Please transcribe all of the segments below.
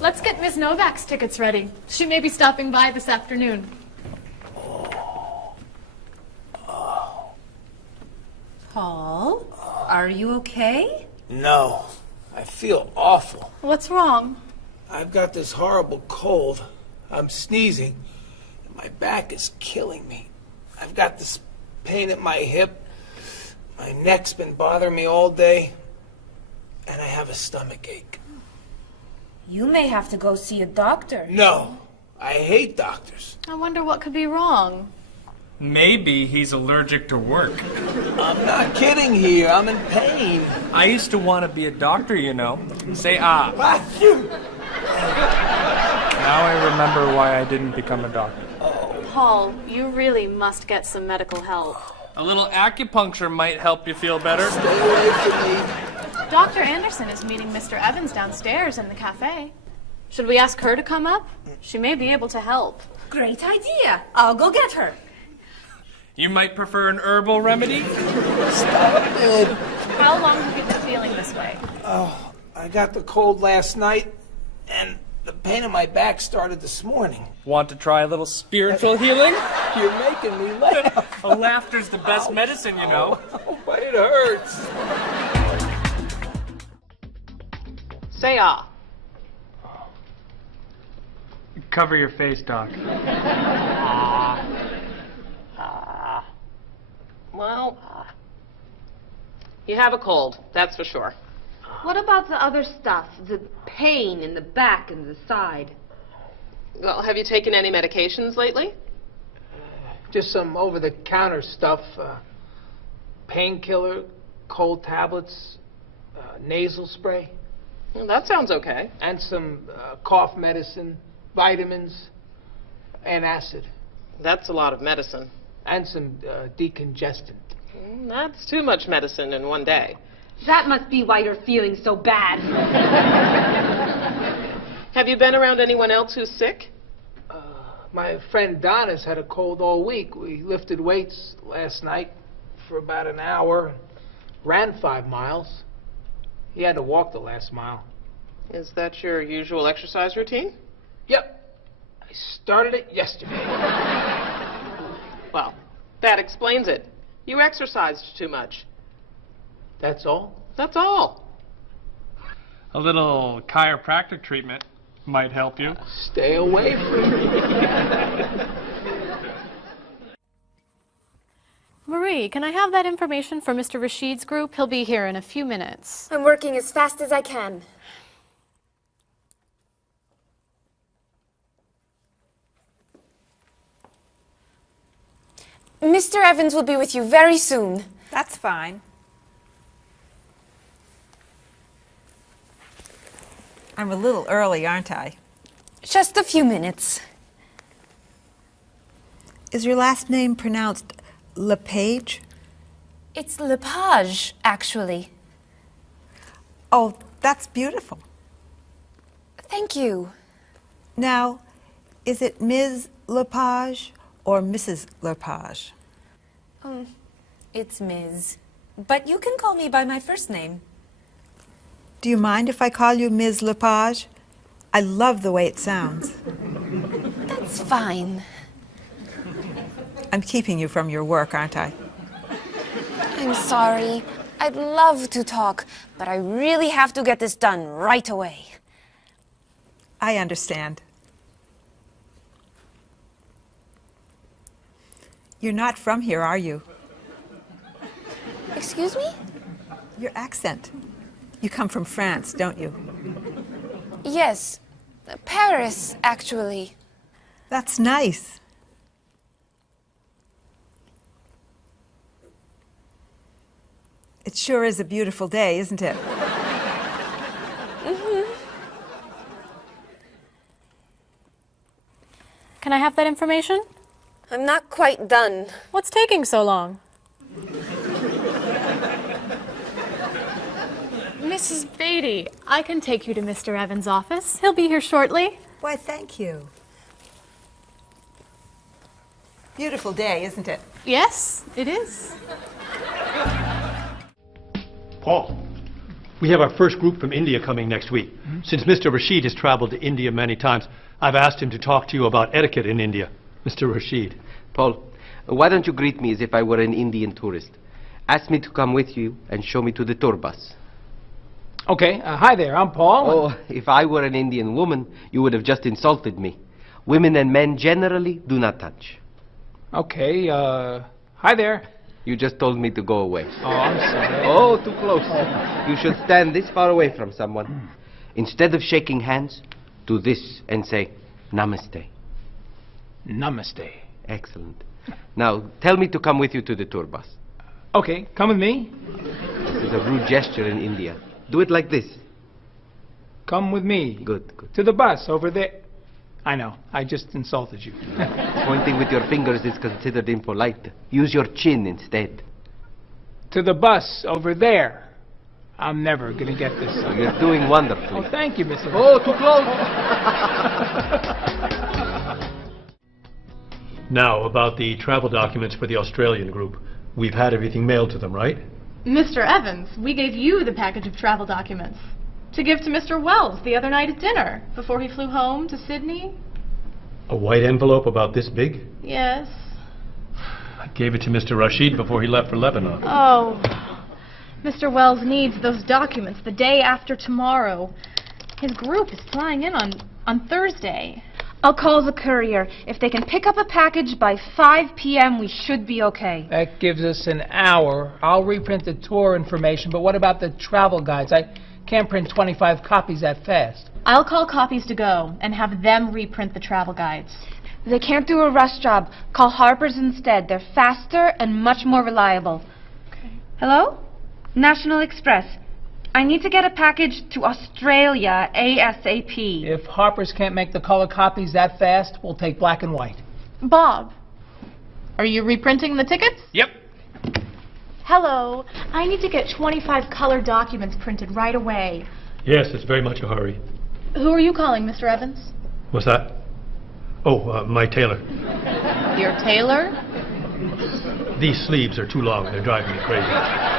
Let's get Miss Novak's tickets ready. She may be stopping by this afternoon. Paul, are you okay? No, I feel awful. What's wrong? I've got this horrible cold. I'm sneezing, and my back is killing me. I've got this pain at my hip. My neck's been bothering me all day, and I have a stomach ache. You may have to go see a doctor. No, I hate doctors. I wonder what could be wrong. Maybe he's allergic to work. I'm not kidding here. I'm in pain. I used to want to be a doctor, you know. Say ah. Fuck you. Now I remember why I didn't become a doctor. Paul, you really must get some medical help. A little acupuncture might help you feel better. Stay away from me. Dr. Anderson is meeting Mr. Evans downstairs in the cafe. Should we ask her to come up? She may be able to help. Great idea. I'll go get her. You might prefer an herbal remedy? Stop it. How long have you been feeling this way? Oh, I got the cold last night, and the pain in my back started this morning. Want to try a little spiritual healing? You're making me laugh. Laughter's the best medicine, you know. Oh, but it hurts. Say ah. Cover your face, Doc. Well, you have a cold, that's for sure. What about the other stuff? The pain in the back and the side? Well, have you taken any medications lately? Just some over-the-counter stuff. Painkiller, cold tablets, nasal spray, Well, that sounds okay. and some cough medicine, vitamins, and acid, That's a lot of medicine. and some decongestant. That's too much medicine in one day. That must be why you're feeling so bad. Have you been around anyone else who's sick? My friend Donna's had a cold all week. We lifted weights last night for about an hour, ran 5 miles. He had to walk the last mile. Is that your usual exercise routine? Yep, I started it yesterday. Well, that explains it. You exercised too much. That's all? That's all. A little chiropractic treatment might help you. Stay away from me. Marie, can I have that information for Mr. Rashid's group? He'll be here in a few minutes. I'm working as fast as I can. Mr. Evans will be with you very soon. That's fine. I'm a little early, aren't I? Just a few minutes. Is your last name pronounced LePage? It's Lepage, actually. Oh, that's beautiful. Thank you. Now, is it Ms. Lepage or Mrs. Lepage? It's Ms. But you can call me by my first name. Do you mind if I call you Ms. Lepage? I love the way it sounds. That's fine. I'm keeping you from your work, aren't I? I'm sorry. I'd love to talk, but I really have to get this done right away. I understand. You're not from here, are you? Excuse me? Your accent. You come from France, don't you? Yes. Paris, actually. That's nice. It sure is a beautiful day, isn't it? Can I have that information? I'm not quite done. What's taking so long? Mrs. Beatty, I can take you to Mr. Evans' office. He'll be here shortly. Why, thank you. Beautiful day, isn't it? Yes, it is. Paul, We have our first group from India coming next week. Since Mr. Rashid has traveled to India many times, I've asked him to talk to you about etiquette in India. Mr. Rashid. Paul, why don't you greet me as if I were an Indian tourist? Ask me to come with you and show me to the tour bus. Okay, hi there, I'm Paul. Oh, if I were an Indian woman, you would have just insulted me. Women and men generally do not touch. Okay, hi there. You just told me to go away. Oh, I'm sorry. Oh, too close. You should stand this far away from someone. Instead of shaking hands, do this and say, Namaste. Namaste. Excellent. Now, tell me to come with you to the tour bus. Okay, come with me. This is a rude gesture in India. Do it like this. Come with me. Good, good. To the bus, over there. I know, I just insulted you. Pointing with your fingers is considered impolite. Use your chin instead. To the bus, over there. I'm never gonna get this. You're doing wonderfully. Oh, thank you, Mr. Oh, too close! Now, about the travel documents for the Australian group. We've had everything mailed to them, right? Mr. Evans, we gave you the package of travel documents to give to Mr. Wells the other night at dinner before he flew home to Sydney. A white envelope about this big? Yes. I gave it to Mr. Rashid before he left for Lebanon. Oh, Mr. Wells needs those documents the day after tomorrow. His group is flying in on Thursday. I'll call the courier. If they can pick up a package by 5 p.m., we should be okay. That gives us an hour. I'll reprint the tour information, but what about the travel guides? I can't print 25 copies that fast. I'll call Copies to Go and have them reprint the travel guides. They can't do a rush job. Call Harper's instead. They're faster and much more reliable. Okay. Hello? National Express. I need to get a package to Australia ASAP. If Harper's can't make the color copies that fast, we'll take black and white. Bob, are you reprinting the tickets? Yep. Hello. I need to get 25 color documents printed right away. Yes, it's very much a hurry. Who are you calling, Mr. Evans? What's that? Oh, my tailor. Your tailor? These sleeves are too long. They're driving me crazy.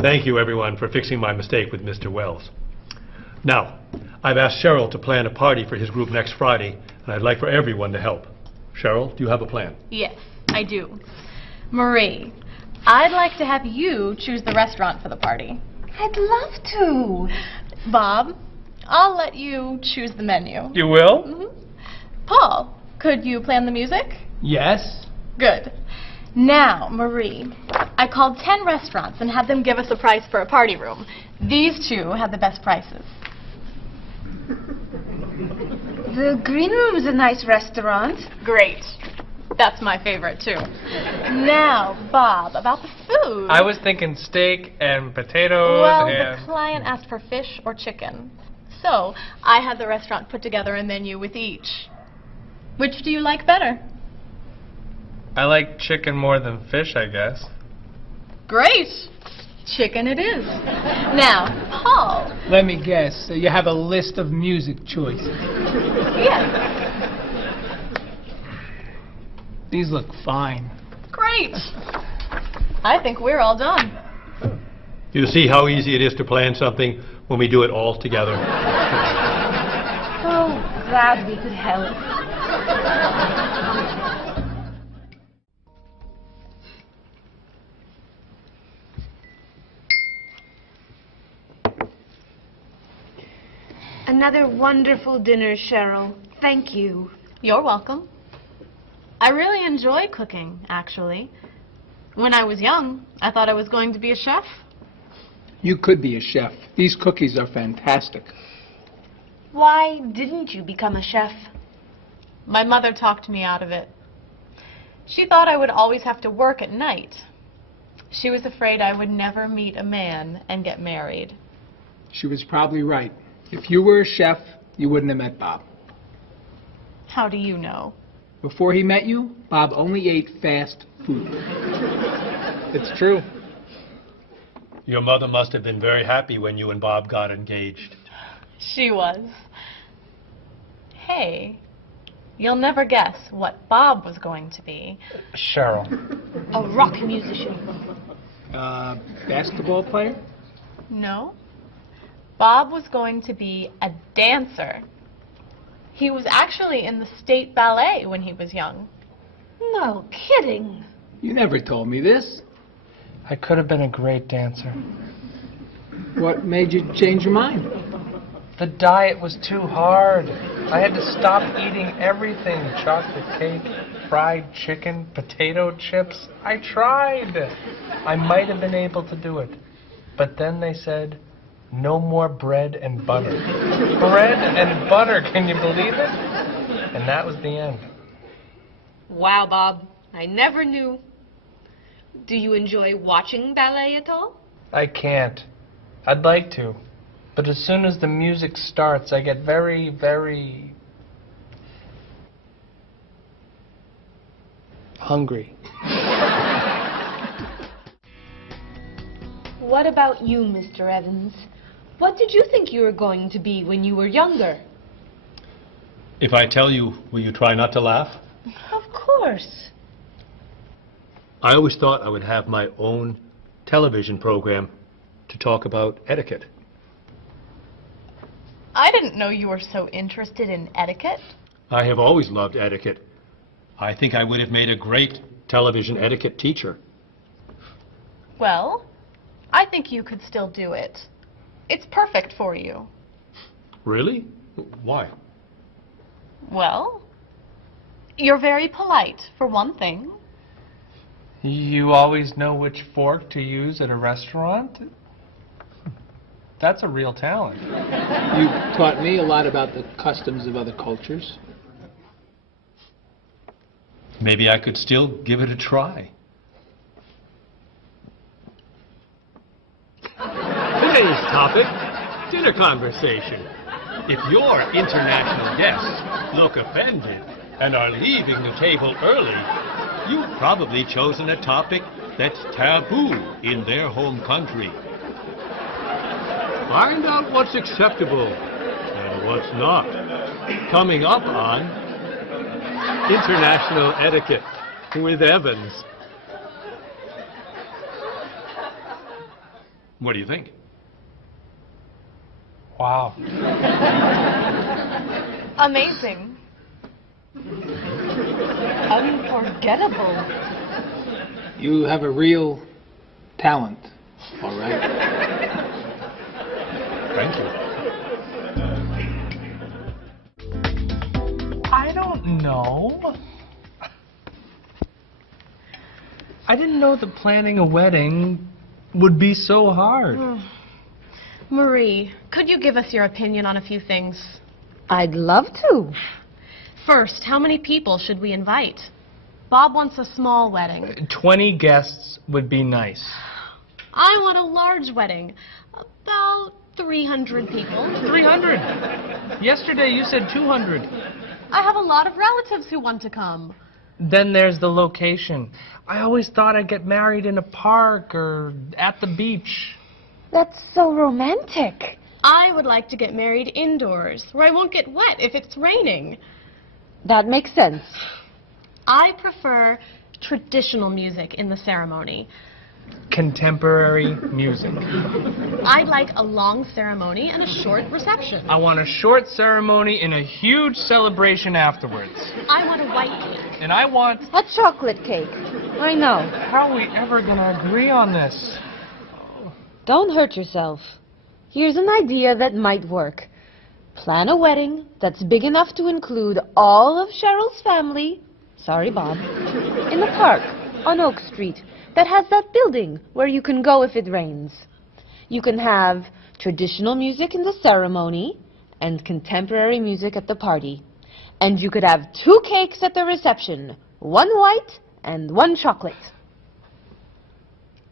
Thank you, everyone, for fixing my mistake with Mr. Wells. Now, I've asked Cheryl to plan a party for his group next Friday, and I'd like for everyone to help. Cheryl, do you have a plan? Yes, I do. Marie, I'd like to have you choose the restaurant for the party. I'd love to. Bob, I'll let you choose the menu. You will? Mm-hmm. Paul, could you plan the music? Yes? Good. Now, Marie, I called 10 restaurants and had them give us a price for a party room. These two had the best prices. The Green Room's a nice restaurant. Great. That's my favorite, too. Now, Bob, about the food. I was thinking steak and potatoes Well, and... the client asked for fish or chicken. So, I had the restaurant put together a menu with each. Which do you like better? I like chicken more than fish, I guess. Great. Chicken it is. Now, Paul. Let me guess. You have a list of music choices. Yes. These look fine. Great. I think we're all done. You see how easy it is to plan something when we do it all together? So glad we could help. Another wonderful dinner, Cheryl. Thank you. You're welcome. I really enjoy cooking, actually. When I was young, I thought I was going to be a chef. You could be a chef. These cookies are fantastic. Why didn't you become a chef? My mother talked me out of it. She thought I would always have to work at night. She was afraid I would never meet a man and get married. She was probably right. If you were a chef, you wouldn't have met Bob. How do you know? Before he met you, Bob only ate fast food. It's true. Your mother must have been very happy when you and Bob got engaged. She was. Hey, You'll never guess what Bob was going to be. Cheryl. A rock musician. Basketball player? No. Bob was going to be a dancer. He was actually in the state ballet when he was young. No kidding. You never told me this. I could have been a great dancer. What made you change your mind? The diet was too hard. I had to stop eating everything. Chocolate cake, fried chicken, potato chips. I tried. I might have been able to do it. But then they said, no more bread and butter. Bread and butter, can you believe it? And that was the end. Wow, Bob. I never knew. Do you enjoy watching ballet at all? I can't. I'd like to. But as soon as the music starts, I get very, very hungry. What about you, Mr. Evans? What did you think you were going to be when you were younger? If I tell you, will you try not to laugh? Of course. I always thought I would have my own television program to talk about etiquette. I didn't know you were so interested in etiquette. I have always loved etiquette. I think I would have made a great television etiquette teacher. Well, I think you could still do it. It's perfect for you. Really? Why? Well, you're very polite, for one thing. You always know which fork to use at a restaurant? That's a real talent. You taught me a lot about the customs of other cultures. Maybe I could still give it a try. Today's topic, dinner conversation. If your international guests look offended and are leaving the table early, you've probably chosen a topic that's taboo in their home country. Find out what's acceptable and what's not. Coming up on International Etiquette with Evans. What do you think? Wow. Amazing. Unforgettable. You have a real talent, all right? Thank you. I don't know. I didn't know that planning a wedding would be so hard. Marie, could you give us your opinion on a few things? I'd love to. First, how many people should we invite? Bob wants a small wedding. 20 guests would be nice. I want a large wedding. About 300 people. 300? Yesterday you said 200. I have a lot of relatives who want to come. Then there's the location. I always thought I'd get married in a park or at the beach. That's so romantic. I would like to get married indoors, where I won't get wet if it's raining. That makes sense. I prefer traditional music in the ceremony. Contemporary music. I'd like a long ceremony and a short reception. I want a short ceremony and a huge celebration afterwards. I want a white cake. And I want... A chocolate cake. I know. How are we ever gonna agree on this? Don't hurt yourself. Here's an idea that might work. Plan a wedding that's big enough to include all of Cheryl's family, sorry Bob, in the park on Oak Street that has that building where you can go if it rains. You can have traditional music in the ceremony and contemporary music at the party. And you could have 2 cakes at the reception, 1 white and 1 chocolate.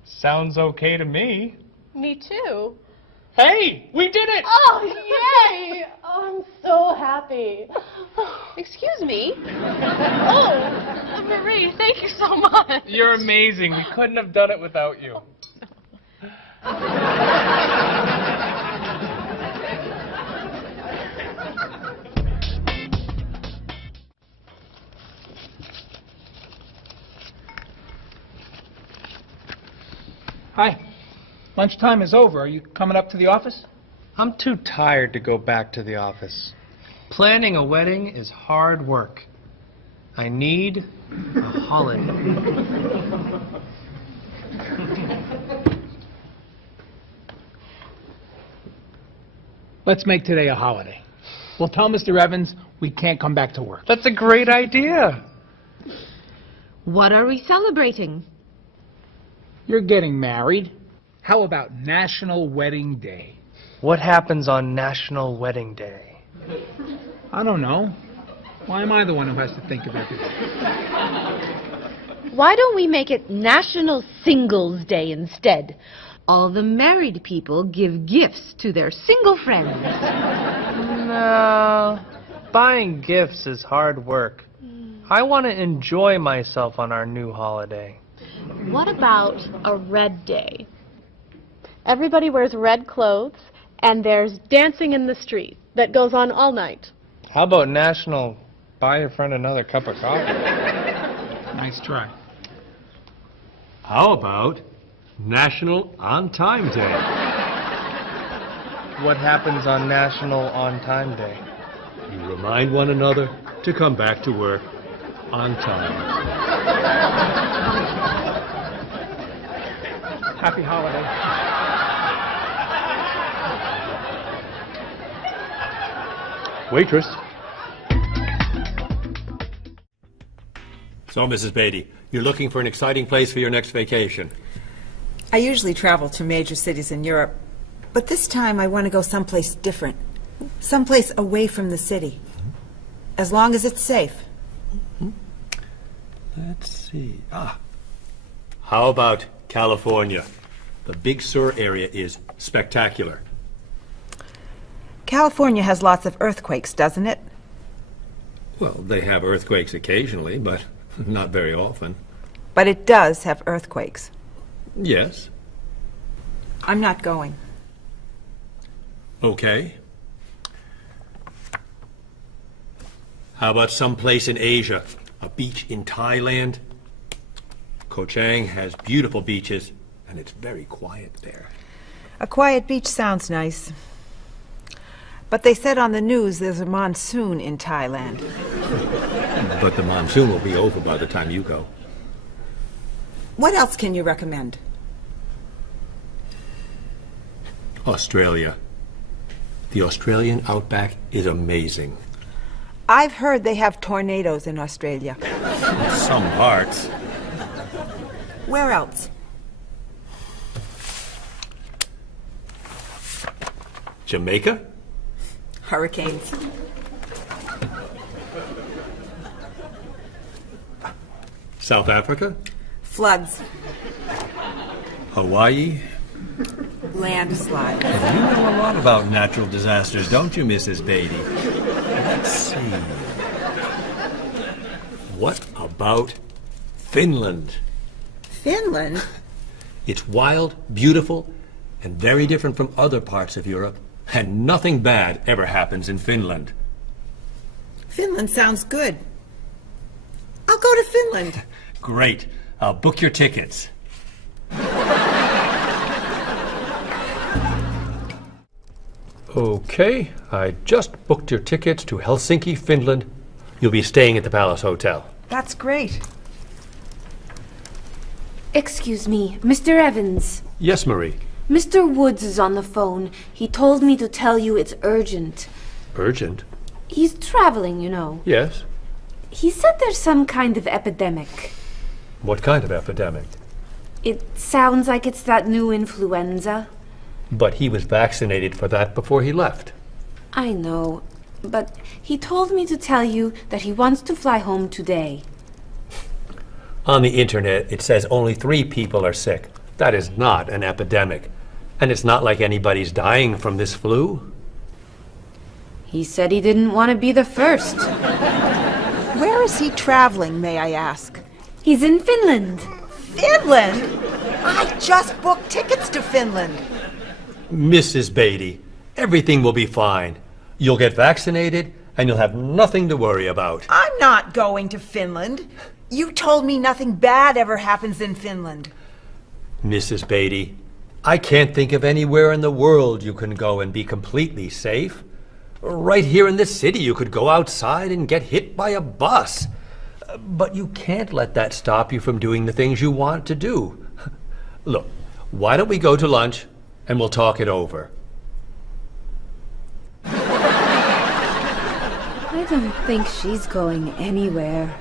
Sounds okay to me. Me too. Hey, we did it! Oh, yay! Oh, I'm so happy. Excuse me? Oh, Marie, thank you so much. You're amazing. We couldn't have done it without you. Hi. Lunchtime is over. Are you coming up to the office? I'm too tired to go back to the office. Planning a wedding is hard work. I need a holiday. Let's make today a holiday. We'll tell Mr. Evans we can't come back to work. That's a great idea. What are we celebrating? You're getting married. How about National Wedding Day? What happens on National Wedding Day? I don't know. Why am I the one who has to think of everything? Why don't we make it National Singles Day instead? All the married people give gifts to their single friends. No, buying gifts is hard work. I want to enjoy myself on our new holiday. What about a red day? Everybody wears red clothes, and there's dancing in the street that goes on all night. How about National Buy Your Friend Another Cup of Coffee? Nice try. How about National On Time Day? What happens on National On Time Day? You remind one another to come back to work on time. Happy holiday. Waitress. So, Mrs. Beatty, you're looking for an exciting place for your next vacation. I usually travel to major cities in Europe, but this time I want to go someplace different. Someplace away from the city. As long as it's safe. Let's see. How about California? The Big Sur area is spectacular. California has lots of earthquakes, doesn't it? Well, they have earthquakes occasionally, but not very often. But it does have earthquakes. Yes. I'm not going. Okay. How about someplace in Asia? A beach in Thailand? Koh Chang has beautiful beaches, and it's very quiet there. A quiet beach sounds nice. But they said on the news there's a monsoon in Thailand. But the monsoon will be over by the time you go. What else can you recommend? Australia. The Australian outback is amazing. I've heard they have tornadoes in Australia. Some parts. Where else? Jamaica? Hurricanes. South Africa? Floods. Hawaii? Landslides. You know a lot about natural disasters, don't you, Mrs. Beatty? Let's see. What about Finland? Finland? It's wild, beautiful, and very different from other parts of Europe. And nothing bad ever happens in Finland. Finland sounds good. I'll go to Finland. Great. I'll book your tickets. Okay, I just booked your tickets to Helsinki, Finland. You'll be staying at the Palace Hotel. That's great. Excuse me, Mr. Evans. Yes, Marie. Mr. Woods is on the phone. He told me to tell you it's urgent. Urgent? He's traveling, you know. Yes. He said there's some kind of epidemic. What kind of epidemic? It sounds like it's that new influenza. But he was vaccinated for that before he left. I know, but he told me to tell you that he wants to fly home today. On the internet, it says only 3 people are sick. That is not an epidemic. And it's not like anybody's dying from this flu. He said he didn't want to be the first. Where is he traveling, may I ask? He's in Finland. Finland? I just booked tickets to Finland. Mrs. Beatty, everything will be fine. You'll get vaccinated, and you'll have nothing to worry about. I'm not going to Finland. You told me nothing bad ever happens in Finland. Mrs. Beatty, I can't think of anywhere in the world you can go and be completely safe. Right here in this city, you could go outside and get hit by a bus. But you can't let that stop you from doing the things you want to do. Look, why don't we go to lunch and we'll talk it over? I don't think she's going anywhere.